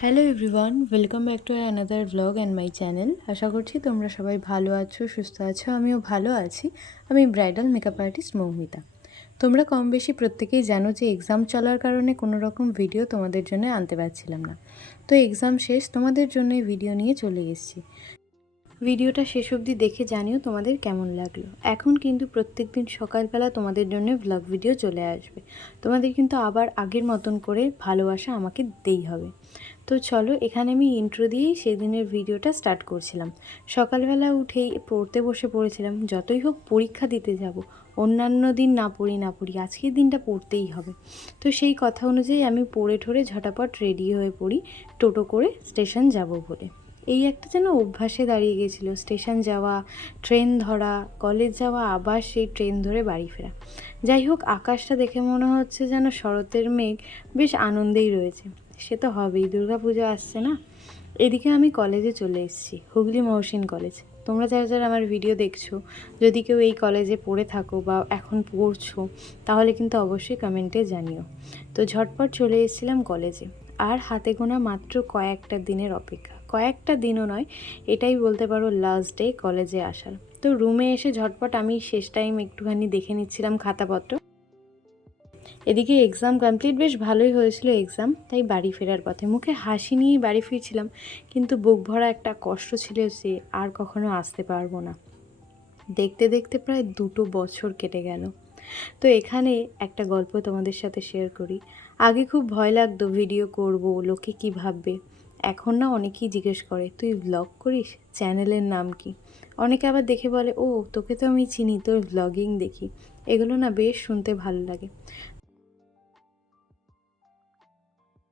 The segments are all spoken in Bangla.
Hello everyone welcome back to another blog and my channel আশা করছি তোমরা সবাই ভালো আছো, সুস্থ আছো, আমিও ভালো আছি। আমি ব্রাইডাল মেকআপ আর্টিস্ট মৌমিতা। তোমরা কম বেশি প্রত্যেকেই জানো যে এক্সাম চলার কারণে কোনো রকম ভিডিও তোমাদের জন্য আনতে পারছিলাম না। তো এক্সাম শেষ, তোমাদের জন্য ভিডিও নিয়ে চলে এসেছি। ভিডিওটা শেষ অবধি দেখে জানিও তোমাদের কেমন লাগল। এখন কিন্তু প্রত্যেক দিন সকালবেলা তোমাদের জন্য ব্লগ ভিডিও চলে আসবে। তোমাদের কিন্তু আবার আগের মতন করে ভালোবাসা আমাকে দিতেই হবে। তো চলো, এখানে আমি ইন্ট্রো দিয়েই সেদিনের ভিডিওটা স্টার্ট করছিলাম। সকালবেলা উঠেই পড়তে বসে পড়েছিলাম। যতই হোক পরীক্ষা দিতে যাব, অন্যান্য দিন না পড়ি না পড়ি, আজকের দিনটা পড়তেই হবে। তো সেই কথা অনুযায়ী আমি পড়ে ঠরে ঝটাপট রেডি হয়ে পড়ি, টোটো করে স্টেশন যাব বলে। এই একটা যেন অভ্যাসে দাঁড়িয়ে গেছিল স্টেশন যাওয়া, ট্রেন ধরা, কলেজ যাওয়া, আবার সেই ট্রেন ধরে বাড়ি ফেরা। যাই হোক, আকাশটা দেখে মনে হচ্ছে যেন শরতের মেঘ বেশ আনন্দেই রয়েছে। সে তো হবেই পুজো আসছে না? এদিকে আমি কলেজে চলে এসেছি, হুগলি মহসিন কলেজ। তোমরা যারা যারা আমার ভিডিও দেখছ, যদি কেউ এই কলেজে পড়ে থাকো বা এখন পড়ছো, তাহলে কিন্তু অবশ্যই কমেন্টে জানিও। তো ঝটপট চলে এসেছিলাম কলেজে, আর হাতে গোনা মাত্র কয়েকটা দিনের অপেক্ষা। কয়েকটা দিনও নয়, এটাই বলতে পারো লাস্ট ডে কলেজে আসার। তো রুমে এসে ঝটপট আমি শেষ টাইম একটুখানি দেখে নিচ্ছিলাম খাতাপত্র। এদিকে এক্সাম কমপ্লিট বেশ ভালোই হয়েছিল এক্সাম তাই বাড়ি ফেরার পথে। মুখে হাসি নিয়েই বাড়ি ফিরছিলাম, কিন্তু বুক ভরা একটা কষ্ট ছিল যে আর কখনো আসতে পারব না। দেখতে দেখতে প্রায় দুটো বছর কেটে গেল। তো এখানে একটা গল্প তোমাদের সাথে শেয়ার করি। আগে খুব ভয় লাগতো ভিডিও করব, লোকে কি ভাববে? এখন না অনেকেই জিজ্ঞেস করে, তুই ব্লগ করিস? চ্যানেলের নাম কি? অনেকে আবার দেখে বলে, ও, তোকে তো আমি চিনি, তোর ব্লগিং দেখি। এগুলো না বেশ শুনতে ভালো লাগে।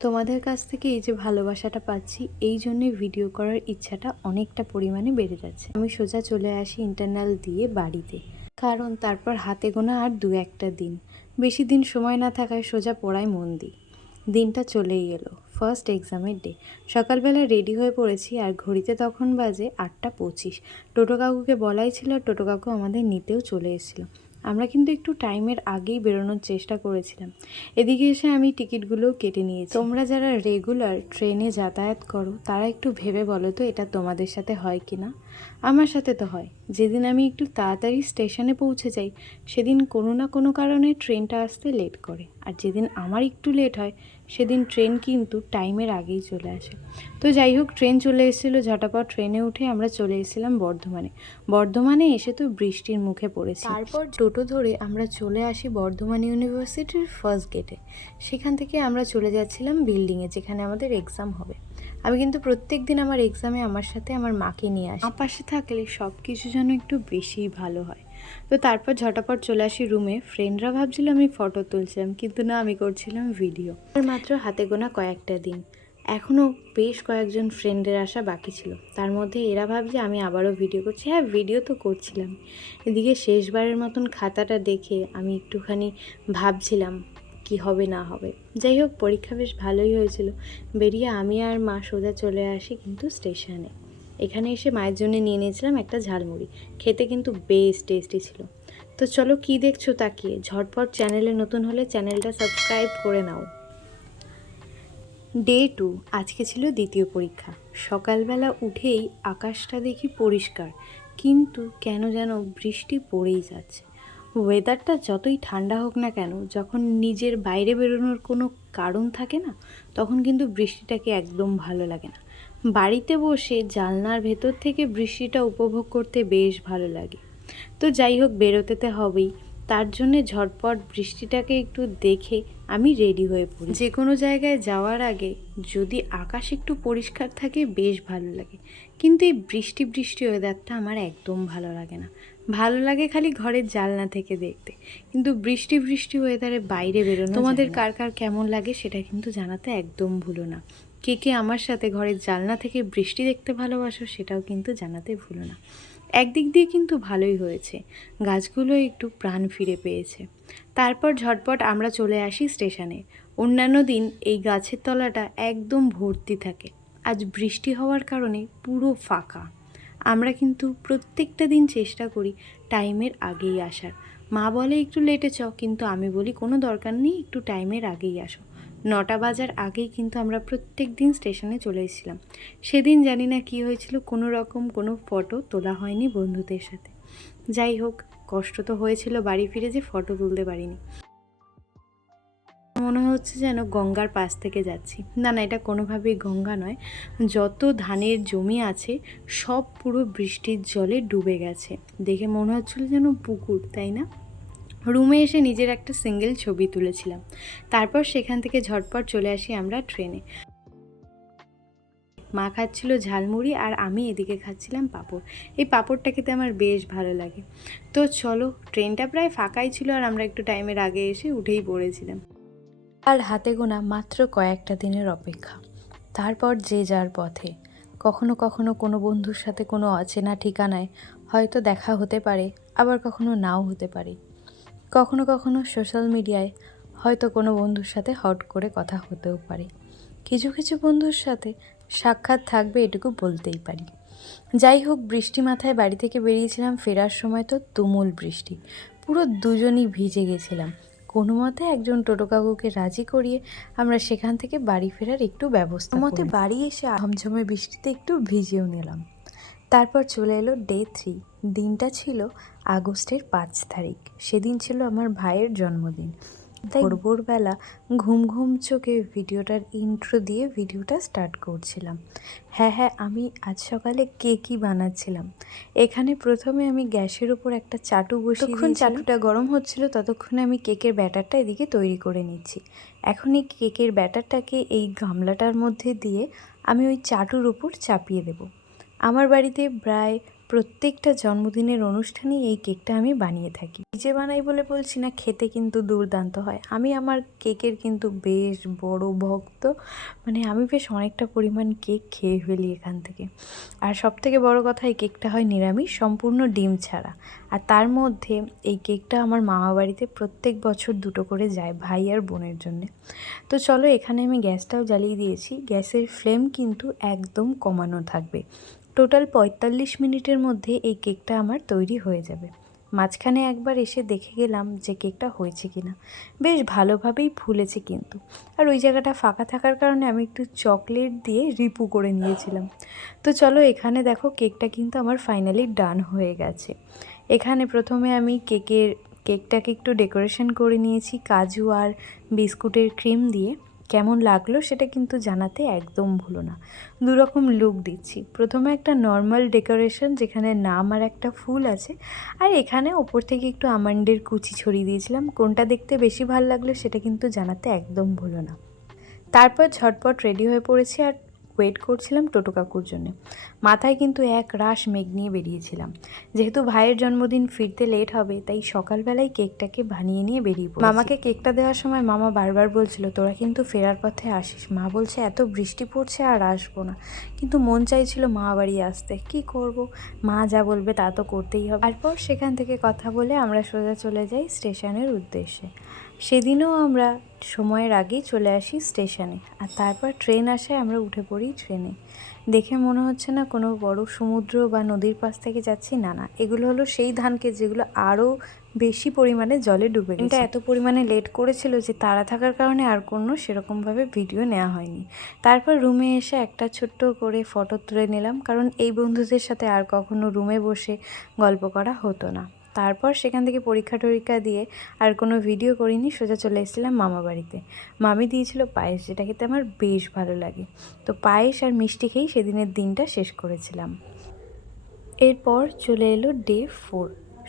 তোমাদের কাছ থেকে এই যে ভালোবাসাটা পাচ্ছি, এই জন্যই ভিডিও করার ইচ্ছাটা অনেকটা পরিমাণে বেড়ে যাচ্ছে। আমি সোজা চলে আসি ইন্টারনাল দিয়ে বাড়িতে। কারণ তারপর হাতে গোনা আর দু একটা দিন। বেশি দিন সময় না থাকায় সোজা পড়ায় মন দিই। দিনটা চলেই এলো। ফার্স্ট এক্সামের ডে। সকালবেলা রেডি হয়ে পড়েছি আর ঘড়িতে তখন বাজে আটটা পঁচিশ। টোটো কাকুকে বলাই ছিল টোটো কাকু আমাদের নিতেও চলে এসেছিল। আমরা কিন্তু একটু টাইমের আগেই বেরোনোর চেষ্টা করেছিলাম। এদিকে এসে আমি টিকিটগুলোও কেটে নিয়েছি। তোমরা যারা রেগুলার ট্রেনে যাতায়াত করো, তারা একটু ভেবে বলো তো এটা তোমাদের সাথে হয় কি না আমার সাথে তো হয়। যেদিন আমি একটু তাড়াতাড়ি স্টেশনে পৌঁছে যাই, সেদিন কোনো না কোনো কারণে ট্রেনটা আসতে লেট করে। আর যেদিন আমার একটু লেট হয়, সেদিন ট্রেন কিন্তু টাইমের আগেই চলে আসে। তো যাই হোক, ট্রেন চলে এসেছিল, ঝটাপট ট্রেনে উঠে আমরা চলে এসেছিলাম বর্ধমানে। বর্ধমানে এসে তো বৃষ্টির মুখে পড়েছি। তারপর টোটো ধরে আমরা চলে আসি বর্ধমান ইউনিভার্সিটির ফার্স্ট গেটে। সেখান থেকে আমরা চলে যাচ্ছিলাম বিল্ডিংয়ে, যেখানে আমাদের এক্সাম হবে। আমি কিন্তু প্রত্যেক দিন আমার এক্সামে আমার সাথে আমার মাকে নিয়ে আসি। আমার পাশে থাকলে সব কিছু যেন একটু বেশিই ভালো হয়। তো তারপর ঝটাপট চলে আসি রুমে ফ্রেন্ডরা ভাবছিল আমি ফটো তুলছিলাম কিন্তু না আমি করছিলাম ভিডিও আর মাত্র হাতে গোনা কয়েকটা দিন। এখনও বেশ কয়েকজন ফ্রেন্ডের আসা বাকি ছিল। তার মধ্যে এরা ভাবছে আমি আবারও ভিডিও করছি। হ্যাঁ ভিডিও তো করছিলাম। এদিকে শেষবারের মতন খাতাটা দেখে আমি একটুখানি ভাবছিলাম কি হবে না হবে। যাই হোক, পরীক্ষা বেশ ভালোই হয়েছিল। বেরিয়ে আমি আর মা সোজা চলে আসি কিন্তু স্টেশনে। এখানে এসে মায়ের জন্য নিয়ে নিয়েছিলাম একটা ঝালমুড়ি। খেতে কিন্তু বেশ টেস্টি ছিল। তো চলো কি দেখছ তাকিয়ে? ঝটপট চ্যানেলে নতুন হলে চ্যানেলটা সাবস্ক্রাইব করে নাও। ডে টু আজকে ছিল দ্বিতীয় পরীক্ষা। সকালবেলা উঠেই আকাশটা দেখি পরিষ্কার, কিন্তু কেন যেন বৃষ্টি পড়েই যাচ্ছে। ওয়েদারটা যতই ঠান্ডা হোক না কেন, যখন নিজের বাইরে বেরোনোর কোনো কারণ থাকে না, তখন কিন্তু বৃষ্টিটাকে একদম ভালো লাগে না। বাড়িতে বসে জানলার ভেতর থেকে বৃষ্টিটা উপভোগ করতে বেশ ভালো লাগে। তো যাই হোক, বেরোতে হবেই। তার জন্যে ঝটপট বৃষ্টিটাকে একটু দেখে আমি রেডি হয়ে পড়ি। যে কোনো জায়গায় যাওয়ার আগে যদি আকাশ একটু পরিষ্কার থাকে, বেশ ভালো লাগে। কিন্তু এই বৃষ্টি বৃষ্টি ওয়েদারটা আমার একদম ভালো লাগে না। ভালো লাগে খালি ঘরের জালনা থেকে দেখতে। কিন্তু বৃষ্টি বৃষ্টি ওয়েদারে বাইরে বেরোনো তোমাদের কার কার কেমন লাগে সেটা কিন্তু জানাতে একদম ভুলো না। কে কে আমার সাথে ঘরের জালনা থেকে বৃষ্টি দেখতে ভালোবাসো সেটাও কিন্তু জানাতে ভুলো না। একদিক দিয়ে কিন্তু ভালোই হয়েছে। গাছগুলো একটু প্রাণ ফিরে পেয়েছে। তারপর ঝটপট আমরা চলে আসি স্টেশনে। অন্যান্য দিন এই গাছের তলাটা একদম ভর্তি থাকে। আজ বৃষ্টি হওয়ার কারণে পুরো ফাঁকা। আমরা কিন্তু প্রত্যেকটা দিন চেষ্টা করি টাইমের আগেই আসার। মা বলে, একটু লেটে চ। কিন্তু আমি বলি, কোনো দরকার নেই, একটু টাইমের আগেই আসো। নটা বাজার আগেই কিন্তু আমরা প্রত্যেক দিন স্টেশনে চলে এসেছিলাম। সেদিন জানি না কি হয়েছিল, কোনো রকম কোনো ফটো তোলা হয়নি বন্ধুদের সাথে। যাই হোক, কষ্ট তো হয়েছিল বাড়ি ফিরে যে ফটো তুলতে পারিনি। মনে হচ্ছে যেন গঙ্গার পাশ থেকে যাচ্ছি। না না, এটা কোনোভাবেই গঙ্গা নয়। যত ধানের জমি আছে, সব পুরো বৃষ্টির জলে ডুবে গেছে। দেখে মনে হচ্ছিল যেন পুকুর, তাই না? রুমে এসে নিজের একটা সিঙ্গেল ছবি তুলেছিলাম। তারপর সেখান থেকে ঝটপট চলে আসি আমরা ট্রেনে। মা খাচ্ছিল ঝালমুড়ি আর আমি এদিকে খাচ্ছিলাম পাঁপড়। এই পাঁপড়টা খেতে আমার বেশ ভালো লাগে। তো চলো, ট্রেনটা প্রায় ফাঁকাই ছিল আর আমরা একটু টাইমের আগে এসে উঠেই পড়েছিলাম। আর হাতে গোনা মাত্র কয়েকটা দিনের অপেক্ষা। তারপর যে যার পথে। কখনো কখনো কোনো বন্ধুর সাথে কোনো অচেনা ঠিকানায় হয়তো দেখা হতে পারে, আবার কখনো নাও হতে পারে। কখনো কখনো সোশ্যাল মিডিয়ায় হয়তো কোনো বন্ধুর সাথে হট করে কথা হতেও পারে। কিছু কিছু বন্ধুর সাথে সাক্ষাৎ থাকবে এটুকু বলতেই পারি। যাই হোক, বৃষ্টি মাথায় বাড়ি থেকে বেরিয়েছিলাম, ফেরার সময় তো তুমুল বৃষ্টি। পুরো দুজনই ভিজে গেছিলাম। কোনো মতে একজন টোটো কাকুকে রাজি করিয়ে আমরা সেখান থেকে বাড়ি ফেরার একটু ব্যবস্থা মতে বাড়ি এসে আমঝমে বৃষ্টিতে একটু ভিজেও নিলাম। তারপর চলে এলো ডে থ্রি। দিনটা ছিল আগস্টের পাঁচ তারিখ। সেদিন ছিল আমার ভাইয়ের জন্মদিন। তাই ভোর ভোরবেলা ঘুম ঘুম চোখে ভিডিওটার ইন্ট্রো দিয়ে ভিডিওটা স্টার্ট করছিলাম। হ্যাঁ হ্যাঁ আমি আজ সকালে কেকই বানাচ্ছিলাম। এখানে প্রথমে আমি গ্যাসের উপর একটা চাটু বসে যখন চাটুটা গরম হচ্ছিল ততক্ষণে আমি কেকের ব্যাটারটা এদিকে তৈরি করে নিচ্ছি। এখন এই কেকের ব্যাটারটাকে এই গামলাটার মধ্যে দিয়ে আমি ওই চাটুর উপর চাপিয়ে দেবো। আমার বাড়িতে প্রায় প্রত্যেকটা জন্মদিনের অনুষ্ঠানেই এই কেকটা আমি বানিয়ে থাকি। নিজে বানাই বলে বলছি না, খেতে কিন্তু দুর্দান্ত হয়। আমি আমার কেকের কিন্তু বেশ বড় ভক্ত। মানে আমি বেশ অনেকটা পরিমাণ কেক খেয়ে ফেলি এখান থেকে। আর সব থেকে বড় কথা, এই কেকটা হয় নিরামিষ, সম্পূর্ণ ডিম ছাড়া। আর তার মধ্যে এই কেকটা আমার মামা বাড়িতে প্রত্যেক বছর দুটো করে যায়, ভাই আর বোনের জন্যে। তো চলো, এখানে আমি গ্যাসটাও জ্বালিয়ে দিয়েছি। গ্যাসের ফ্লেম কিন্তু একদম কমানো থাকবে। টোটাল পঁয়তাল্লিশ মিনিটের মধ্যে এই কেকটা আমার তৈরি হয়ে যাবে। মাঝখানে একবার এসে দেখে গেলাম যে কেকটা হয়েছে কি না বেশ ভালোভাবেই ফুলেছে কিন্তু। আর ওই জায়গাটা ফাঁকা থাকার কারণে আমি একটু চকলেট দিয়ে রিপু করে নিয়েছিলাম। তো চলো এখানে দেখো কেকটা কিন্তু আমার ফাইনালি ডান হয়ে গেছে। এখানে প্রথমে আমি কেকের, কেকটাকে একটু ডেকোরেশন করে নিয়েছি, কাজু আর বিস্কুটের ক্রিম দিয়ে। কেমন লাগল সেটা কিন্তু জানাতে একদম ভুলো না। দুরকম লুক দিচ্ছি। প্রথমে একটা নর্মাল ডেকোরেশন যেখানে নাম আর একটা ফুল আছে। আর এখানে ওপর থেকে একটু আমান্ডের কুচি ছড়িয়ে দিয়েছিলাম। কোনটা দেখতে বেশি ভালো লাগল সেটা কিন্তু জানাতে একদম ভুলো না। তারপর ঝটপট রেডি হয়ে পড়েছি আর ওয়েট করছিলাম টোটো কাকুর জন্য। মাথায় কিন্তু এক রাশ মেঘ নিয়ে বেরিয়েছিলাম। যেহেতু ভাইয়ের জন্মদিন ফিরতে লেট হবে, তাই সকালবেলায় কেকটাকে বানিয়ে নিয়ে বেরিয়ে পড়ি মামাকে কেকটা দেওয়ার সময় মামা বারবার বলছিল, তোরা কিন্তু ফেরার পথে আসিস। মা বলছে, এত বৃষ্টি পড়ছে আর আসব না। কিন্তু মন চাইছিল মা বাড়ি আসতে। কি করব? মা যা বলবে তা তো করতেই হবে। তারপর সেখান থেকে কথা বলে আমরা সোজা চলে যাই স্টেশনের উদ্দেশ্যে। সেদিনও আমরা সময়ের আগেই চলে আসি স্টেশনে। আর তারপর ট্রেন আসে আমরা উঠে পড়ি ট্রেনে। দেখে মনে হচ্ছে না কোনো বড় সমুদ্র বা নদীর পাশ থেকে যাচ্ছি। না না এগুলো হলো সেই ধানকে যেগুলো আরও বেশি পরিমাণে জলে ডুবে এটা এত পরিমাণে লেট করেছিল যে তাড়া থাকার কারণে আর কোনো সেরকমভাবে ভিডিও নেওয়া হয়নি। তারপর রুমে এসে একটা ছোট্ট করে ফটো তুলে নিলাম কারণ এই বন্ধুদের সাথে আর কখনো রুমে বসে গল্প করা হতো না। তারপর সেখান থেকে পরীক্ষা টরীক্ষা দিয়ে আর কোনো ভিডিও করিনি, সোজা চলে এসেছিলাম মামা বাড়িতে। মামি দিয়েছিল পায়েস যেটা খেতে আমার বেশ ভালো লাগে। তো পায়েস আর মিষ্টি খেয়েই সেদিনের দিনটা শেষ করেছিলাম। এরপর চলে এলো ডে ফোর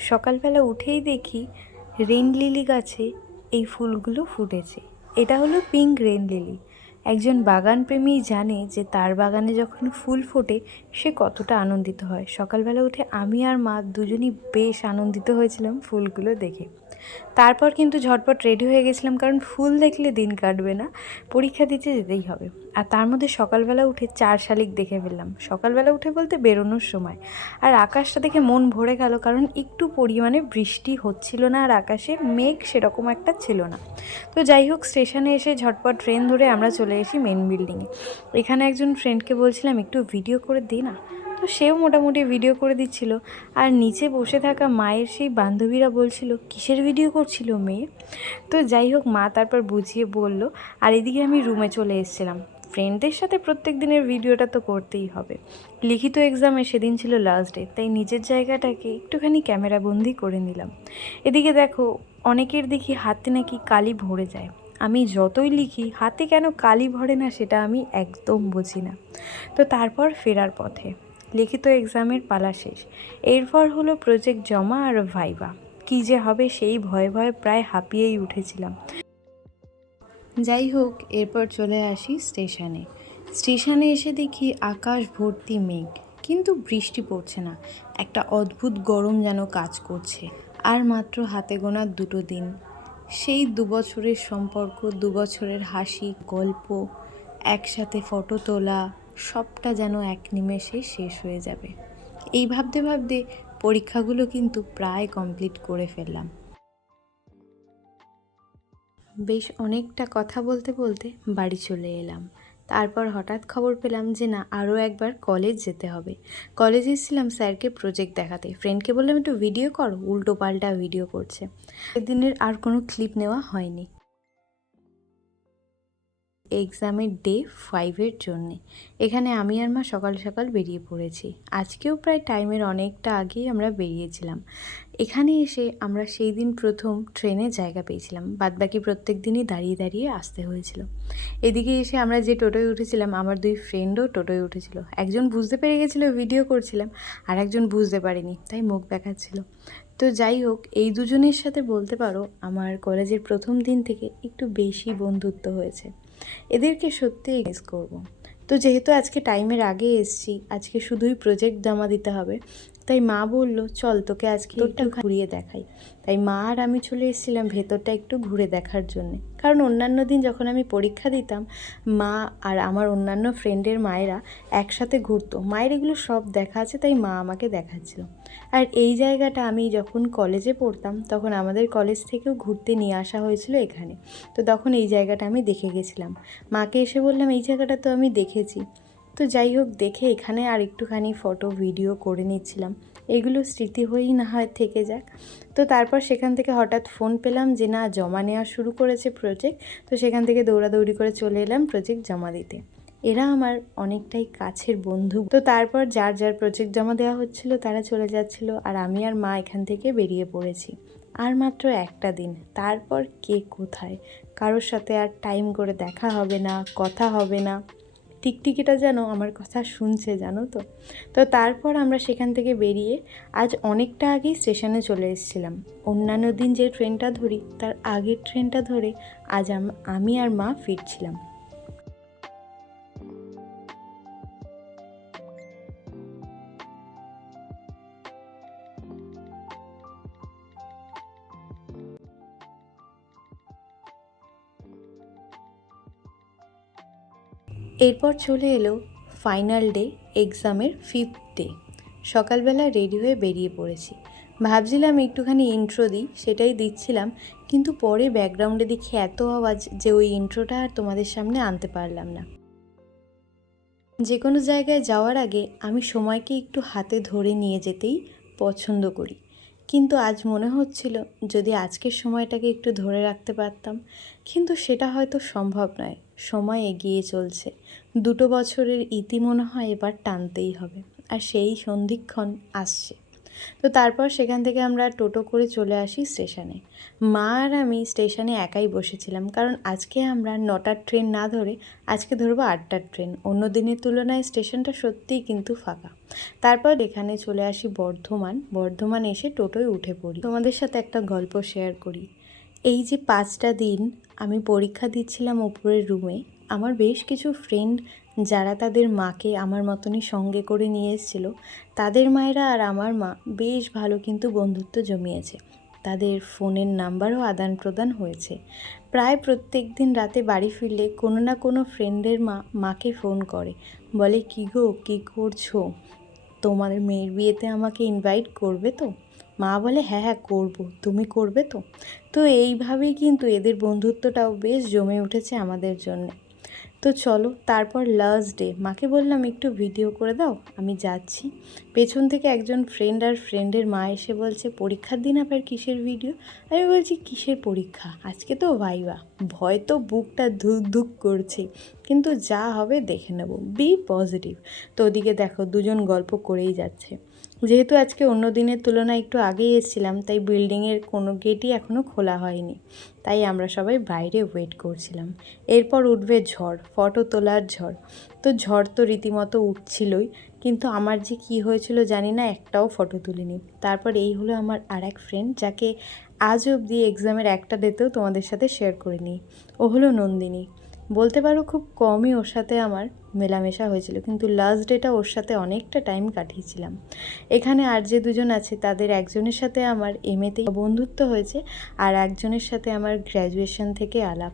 সকালবেলা উঠেই দেখি রেন লিলি গাছে এই ফুলগুলো ফুটেছে। এটা হলো পিঙ্ক রেন লিলি একজন বাগানপ্রেমী জানে যে তার বাগানে যখন ফুল ফোটে, সে কতটা আনন্দিত হয়। সকালবেলা উঠে আমি আর মা দুজনই বেশ আনন্দিত হয়েছিলাম ফুলগুলো দেখে। তারপর কিন্তু ঝটপট রেডি হয়ে গেছিলাম, কারণ ফুল দেখলে দিন কাটবে না। পরীক্ষা দিতে যেতেই হবে। আর তার মধ্যে সকালবেলা উঠে চার শালিক দেখে ফেললাম। সকালবেলা উঠে বলতে বেরোনোর সময়। আর আকাশটা দেখে মন ভরে গেল, কারণ একটু পরিমাণে বৃষ্টি হচ্ছিল না আর আকাশে মেঘ সেরকম একটা ছিল না। তো যাই হোক, স্টেশনে এসে ঝটপট ট্রেন ধরে আমরা চলে এসি মেন বিল্ডিংয়ে এখানে একজন ফ্রেন্ডকে বলছিলাম, একটু ভিডিও করে দিই না। তো সেও মোটামুটি ভিডিও করে দিচ্ছিল। আর নিচে বসে থাকা মায়ের সেই বান্ধবীরা বলছিল, কিসের ভিডিও করছিল মেয়ে? তো যাই হোক, মা তারপর বুঝিয়ে বলল, আর এদিকে আমি রুমে চলে এসেছিলাম। ফ্রেন্ডদের সাথে প্রত্যেক দিনের ভিডিওটা তো করতেই হবে। লিখিত এক্সামে সেদিন ছিল লাস্ট ডে তাই নিজের জায়গাটাকে একটুখানি ক্যামেরাবন্দি করে নিলাম। এদিকে দেখো, অনেকের দেখি হাতে নাকি কালি ভরে যায়। আমি যতই লিখি, হাতে কেন কালি ভরে না সেটা আমি একদম বুঝি না। তো তারপর ফেরার পথে লিখিত এক্সামের পালা শেষ। এরপর হলো প্রজেক্ট জমা আর ভাইবা। কী যে হবে সেই ভয়ে ভয়ে প্রায় হাঁপিয়েই উঠেছিলাম। যাই হোক এরপর চলে আসি স্টেশনে। স্টেশনে এসে দেখি আকাশ ভর্তি মেঘ, কিন্তু বৃষ্টি পড়ছে না। একটা অদ্ভুত গরম যেন কাজ করছে, আর মাত্র হাতে গোনা দুটো দিন। সেই দু বছরের সম্পর্ক দু বছরের হাসি, গল্প, একসাথে ফটো তোলা সবটা যেন এক নিমেষে শেষ হয়ে যাবে। এই ভাবতে ভাবতে পরীক্ষাগুলো কিন্তু প্রায় কমপ্লিট করে ফেললাম। বেশ অনেকটা কথা বলতে বলতে বাড়ি চলে এলাম। তারপর হঠাৎ খবর পেলাম যে না আরও একবার কলেজ যেতে হবে। কলেজে এসেছিলাম স্যারকে প্রজেক্ট দেখাতে। ফ্রেন্ডকে বললাম, একটু ভিডিও কর উল্টো পাল্টা ভিডিও করছে। সেদিনের আর কোনো ক্লিপ নেওয়া হয়নি। এক্সামের ডে ফাইভের জন্যে। এখানে আমি আর মা সকাল সকাল বেরিয়ে পড়েছি। আজকেও প্রায় টাইমের অনেকটা আগেই আমরা বেরিয়েছিলাম। এখানে এসে আমরা সেই দিন প্রথম ট্রেনে জায়গা পেয়েছিলাম। বাদবাকি প্রত্যেক দিনই দাঁড়িয়ে দাঁড়িয়ে আসতে হয়েছিল। এদিকে এসে আমরা যে টোটোয় উঠেছিলাম, আমার দুই ফ্রেন্ডও টোটোয় উঠেছিল। একজন বুঝতে পেরে গেছিল ভিডিও করছিলাম, আর একজন বুঝতে পারেনি, তাই মুখ দেখাচ্ছিল। তো যাই হোক, এই দুজনের সাথে বলতে পারো, আমার কলেজের প্রথম দিন থেকে একটু বেশি বন্ধুত্ব হয়েছে। এদেরকে সত্যিই মিস করব। তো যেহেতু আজকে টাইমের আগে এসছি আজকে শুধুই প্রজেক্ট জমা দিতে হবে তাই মা বলল চল তোকে আজকে একটু ঘুরিয়ে দেখাই। তাই মা আর আমি চলে এসেছিলাম ভেতরটা একটু ঘুরে দেখার জন্যে। কারণ অন্যান্য দিন যখন আমি পরীক্ষা দিতাম মা আর আমার অন্যান্য ফ্রেন্ডের মায়েরা একসাথে ঘুরতো। মায়ের এগুলো সব দেখা আছে তাই মা আমাকে দেখাচ্ছিল। আর এই জায়গাটা আমি যখন কলেজে পড়তাম, তখন আমাদের কলেজ থেকেও ঘুরতে নিয়ে আসা হয়েছিল এখানে। তো তখন এই জায়গাটা আমি দেখে গেছিলাম। মাকে এসে বললাম, এই জায়গাটা তো আমি দেখেছি। তো যাই হোক, দেখে এখানে আর একটুখানি ফটো, ভিডিও করে নিচ্ছিলাম। এগুলো স্মৃতি হয়েই না হয় থেকে যাক। তো তারপর সেখান থেকে হঠাৎ ফোন পেলাম যে, না, জমা নেওয়া শুরু করেছে প্রজেক্ট তো সেখান থেকে দৌড়াদৌড়ি করে চলে এলাম প্রজেক্ট জমা দিতে। এরা আমার অনেকটাই কাছের বন্ধু। তো তারপর যার যার প্রজেক্ট জমা দেওয়া হচ্ছিল, তারা চলে যাচ্ছিল আর আমি আর মা এখান থেকে বেরিয়ে পড়েছি। আর মাত্র একটা দিন। তারপর কে কোথায়? কারোর সাথে আর টাইম করে দেখা হবে না, কথা হবে না। টিকটিকিটা যেন আমার কথা শুনছে, জানো তো? তো তারপর আমরা সেখান থেকে বেরিয়ে আজ অনেকটা আগেই স্টেশনে চলে এসেছিলাম। অন্যান্য দিন যে ট্রেনটা ধরি, তার আগের ট্রেনটা ধরে আজ আমি আর মা ফিরছিলাম। এরপর চলে এলো ফাইনাল ডে এক্সামের ফিফথ ডে সকালবেলা রেডি হয়ে বেরিয়ে পড়েছি। ভাবছিলাম একটুখানি ইন্ট্রো দিই, সেটাই দিচ্ছিলাম, কিন্তু পরে ব্যাকগ্রাউন্ডে দেখি এত আওয়াজ যে ওই ইন্ট্রোটা আর তোমাদের সামনে আনতে পারলাম না। যে কোনো জায়গায় যাওয়ার আগে আমি সময়কে একটু হাতে ধরে নিয়ে যেতেই পছন্দ করি। কিন্তু আজ মনে হচ্ছিল যদি আজকের সময়টাকে একটু ধরে রাখতে পারতাম, কিন্তু সেটা হয়তো সম্ভব নয়। সময় এগিয়ে চলছে। দুটো বছরের ইতি মনে হয় এবার টানতেই হবে। আর সেই সন্ধিক্ষণ আসছে। তো তারপর সেখান থেকে আমরা টোটো করে চলে আসি স্টেশনে। মা আর আমি স্টেশনে একাই বসেছিলাম, কারণ আজকে আমরা নটার ট্রেন না ধরে আজকে ধরবো আটটার ট্রেন। অন্য দিনের তুলনায় স্টেশনটা সত্যিই কিন্তু ফাঁকা। তারপর এখানে চলে আসি বর্ধমান। বর্ধমান এসে টোটোয় উঠে পড়ি। তোমাদের সাথে একটা গল্প শেয়ার করি। এই যে পাঁচটা দিন আমি পরীক্ষা দিচ্ছিলাম ওপরের রুমে আমার বেশ কিছু ফ্রেন্ড যারা তাদের মাকে আমার মতনই সঙ্গে করে নিয়ে এসেছিল, তাদের মায়েরা আর আমার মা বেশ ভালো কিন্তু বন্ধুত্ব জমিয়েছে। তাদের ফোনের নাম্বারও আদান প্রদান হয়েছে। প্রায় প্রত্যেক দিন রাতে বাড়ি ফিরলে কোনো না কোনো ফ্রেন্ডের মা মাকে ফোন করে, বলে, কী গো, কী করছ? তোমার মেয়ের বিয়েতে আমাকে ইনভাইট করবে তো? মা বলে হ্যাঁ হ্যাঁ করব। তুমি করবে তো? তো এইভাবেই কিন্তু এদের বন্ধুত্বটাও বেশ জমে উঠেছে আমাদের জন্য। তো চলো, তারপর লাস্ট ডে মাকে বললাম, একটু ভিডিও করে দাও, আমি যাচ্ছি। পেছন থেকে একজন ফ্রেন্ড আর ফ্রেন্ডের মা এসে বলছে, পরীক্ষার দিন আবার কিসের ভিডিও আমি বলছি, কিসের পরীক্ষা? আজকে তো ভাইবা ভয় তো বুকটা ধুক ধুক করছে। কিন্তু যা হবে দেখে নেব। বি পজিটিভ তো ওদিকে দেখো, দুজন গল্প করেই যাচ্ছে। যেহেতু আজকে অন্য দিনের তুলনায় একটু আগেই এসেছিলাম, তাই বিল্ডিংয়ের কোনো গেটই এখনও খোলা হয়নি। তাই আমরা সবাই বাইরে ওয়েট করছিলাম। এরপর উঠবে ঝড়, ফটো তোলার ঝড়। তো ঝড় তো রীতিমতো উঠছিলই, কিন্তু আমার যে কি হয়েছিল জানি না, একটাও ফটো তুলিনি। তারপর এই হলো আমার আর এক ফ্রেন্ড যাকে আজ অবধি এক্সামের একটা ডেতেও তোমাদের সাথে শেয়ার করে নিই ও হলো নন্দিনী। বলতে পারো খুব কমই ওর সাথে আমার মেলামেশা হয়েছিল, কিন্তু লাস্ট ডেটা ওর সাথে অনেকটা টাইম কাটিয়েছিলাম এখানে আর যে দুজন আছে, তাদের একজনের সাথে আমার এমএতেই বন্ধুত্ব হয়েছে আর একজনের সাথে আমার গ্র্যাজুয়েশন থেকে আলাপ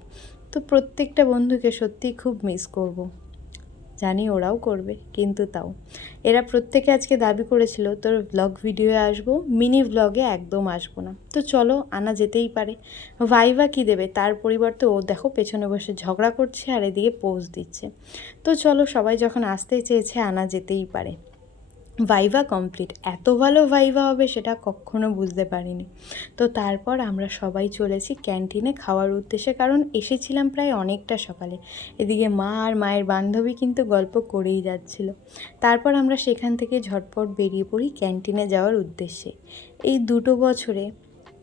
তো প্রত্যেকটা বন্ধুকে সত্যিই খুব মিস করব। জানি ওরাও করবে, কিন্তু তাও। এরা প্রত্যেকে আজকে দাবি করেছিল, তোর ব্লগ ভিডিওয়ে আসব মিনি ব্লগে একদম আসব না। তো চলো, আনা যেতেই পারে। ভাইভা কি দেবে? তার পরিবর্তে ও দেখো পেছনে বসে ঝগড়া করছে আর এদিকে পোজ দিচ্ছে। তো চলো, সবাই যখন আসতে চেয়েছে, আনা যেতেই পারে। Viva complete. এত ভালো ভাইভা হবে সেটা কখনো বুঝতে পারিনি। তো তারপর আমরা সবাই চলেছি ক্যান্টিনে খাওয়ার উদ্দেশ্যে, কারণ এসেছিলাম প্রায় অনেকটা সকালে। এদিকে মা আর মায়ের বান্ধবী কিন্তু গল্প করেই যাচ্ছিল। তারপর আমরা সেখান থেকে ঝটপট বেরিয়ে পড়ি ক্যান্টিনে যাওয়ার উদ্দেশ্যে। এই দুটো বছরে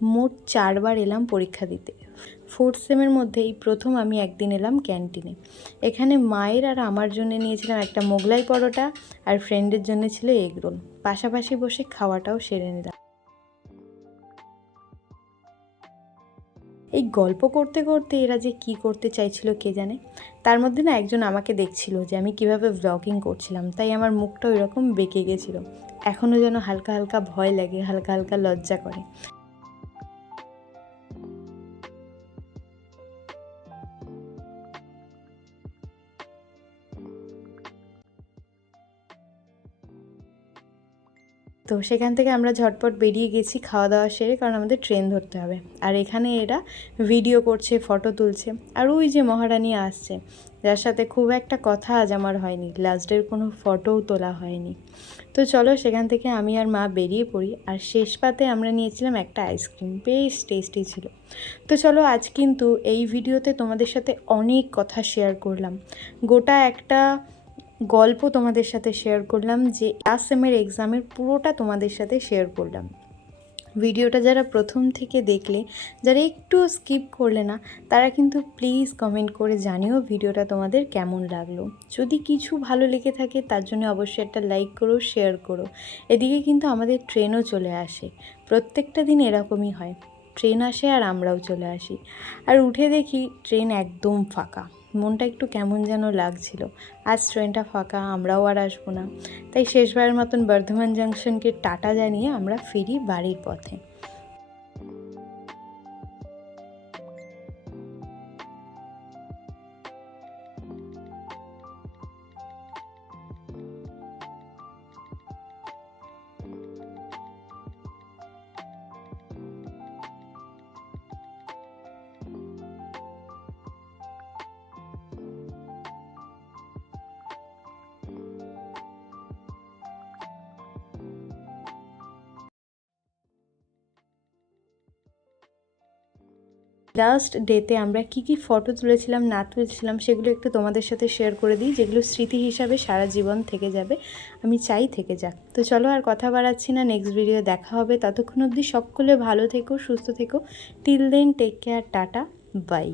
মোট চারবার এলাম পরীক্ষা দিতে। ফোর্থ সেমের মধ্যে এই প্রথম আমি একদিন এলাম ক্যান্টিনে। এখানে মায়ের আর আমার জন্য নিয়েছিলাম একটা মোগলাই পরোটা আর ফ্রেন্ডের জন্য ছিল এগ রোল। পাশাপাশি বসে খাওয়াটাও সেরে নিলাম। এই গল্প করতে করতে এরা যে কি করতে চাইছিল কে জানে? তার মধ্যে না একজন আমাকে দেখছিল যে আমি কীভাবে ব্লগিং করছিলাম, তাই আমার মুখটা ওই রকম বেঁকে গেছিল। এখনও যেন হালকা হালকা ভয় লাগে, হালকা হালকা লজ্জা করে। তো সেখান থেকে আমরা ঝটপট বেরিয়ে গেছি খাওয়া দাওয়া সেরে, কারণ আমাদের ট্রেন ধরতে হবে। আর এখানে এরা ভিডিও করছে ফটো তুলছে। আর ওই যে মহারানী আসছে, যার সাথে খুব একটা কথা আজ আমার হয়নি। লাস্টের কোনো ফটোও তোলা হয়নি। তো চলো সেখান থেকে আমি আর মা বেরিয়ে পড়ি। আর শেষ পাতে আমরা নিয়েছিলাম একটা আইসক্রিম বেশ টেস্টি ছিল। তো চলো আজ কিন্তু এই ভিডিওতে তোমাদের সাথে অনেক কথা শেয়ার করলাম। গোটা একটা গল্প তোমাদের সাথে শেয়ার করলাম, যে ক্লাস সেমের এক্সামের পুরোটা তোমাদের সাথে শেয়ার করলাম। ভিডিওটা যারা প্রথম থেকে দেখলে, যারা একটু স্কিপ করলে না, তারা কিন্তু প্লিজ কমেন্ট করে জানিও ভিডিওটা তোমাদের কেমন লাগল। যদি কিছু ভালো লেগে থাকে, তার জন্য অবশ্যই একটা লাইক করো শেয়ার করো। এদিকে কিন্তু আমাদের ট্রেনও চলে আসে। প্রত্যেকটা দিন এরকমই হয়। ট্রেন আসে আর আমরাও চলে আসি। আর উঠে দেখি ট্রেন একদম ফাঁকা। মনটা একটু কেমন যেন লাগছিল। আজ ট্রেনটা ফাঁকা, আমরাও আর আসব না। তাই শেষবারের মতন বর্ধমান জাংশনকে টাটা জানিয়ে আমরা ফিরি বাড়ির পথে। লাস্ট ডেতে আমরা কি কি ফটো তুলেছিলাম, না তুলেছিলাম, সেগুলো একটু তোমাদের সাথে শেয়ার করে দিই, যেগুলো স্মৃতি হিসাবে সারা জীবন থেকে যাবে, আমি চাই থেকে যাক। তো চলো আর কথা বাড়াচ্ছি না নেক্সট ভিডিও দেখা হবে, ততক্ষণ অবধি সকলে ভালো থেকো, সুস্থ থেকো till then take care ta-ta bye